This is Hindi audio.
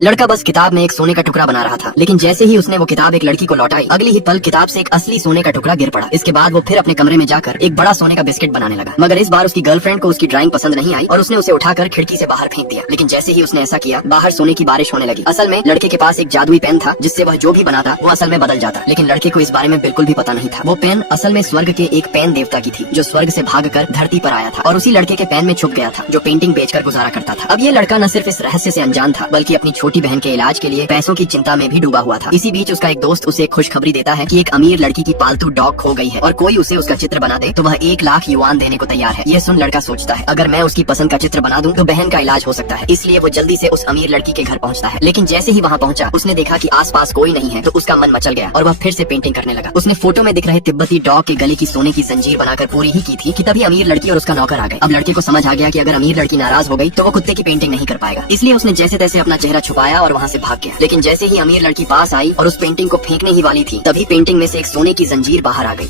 लड़का बस किताब में एक सोने का टुकड़ा बना रहा था, लेकिन जैसे ही उसने वो किताब एक लड़की को लौटाई, अगली ही पल किताब से एक असली सोने का टुकड़ा गिर पड़ा। इसके बाद वो फिर अपने कमरे में जाकर एक बड़ा सोने का बिस्किट बनाने लगा, मगर इस बार उसकी गर्लफ्रेंड को उसकी ड्राइंग पसंद नहीं आई और उसने उसे उठाकर खिड़की से बाहर फेंक दिया। लेकिन जैसे ही उसने ऐसा किया, बाहर सोने की बारिश होने लगी। असल में लड़के के पास एक जादुई पेन था, जिससे वह जो भी बनाता वो असल में बदल जाता, लेकिन लड़के को इस बारे में बिल्कुल भी पता नहीं था। वो पेन असल में स्वर्ग के एक पेन देवता की थी, जो स्वर्ग से भागकर धरती पर आया था और उसी लड़के के पेन में छुप गया था, जो पेंटिंग बेचकर गुजारा करता था। अब ये लड़का न सिर्फ इस रहस्य से अनजान था, बल्कि अपनी छोटी बहन के इलाज के लिए पैसों की चिंता में भी डूबा हुआ था। इसी बीच उसका एक दोस्त उसे खुशखबरी देता है कि एक अमीर लड़की की पालतू डॉग खो गई है और कोई उसे उसका चित्र बना दे तो वह 1 लाख युआन देने को तैयार है। यह सुन लड़का सोचता है, अगर मैं उसकी पसंद का चित्र बना दूं तो बहन का इलाज हो सकता है। इसलिए वो जल्दी से उस अमीर लड़की के घर पहुंचता है, लेकिन जैसे ही वहां पहुंचा, उसने देखा कि आसपास कोई नहीं है, तो उसका मन मचल गया और वह फिर से पेंटिंग करने लगा। उसने फोटो में दिख रहे तिब्बती डॉग के गले की सोने की जंजीर बनाकर पूरी ही की थी कि तभी अमीर लड़की और उसका नौकर आ गए। अब लड़के को समझ आ गया कि अगर अमीर लड़की नाराज हो गई तो वो कुत्ते की पेंटिंग नहीं कर पाएगा, इसलिए उसने जैसे तैसे अपना चेहरा छुपाया और वहाँ से भाग गया। लेकिन जैसे ही अमीर लड़की पास आई और उस पेंटिंग को फेंकने ही वाली थी, तभी पेंटिंग में से एक सोने की जंजीर बाहर आ गई।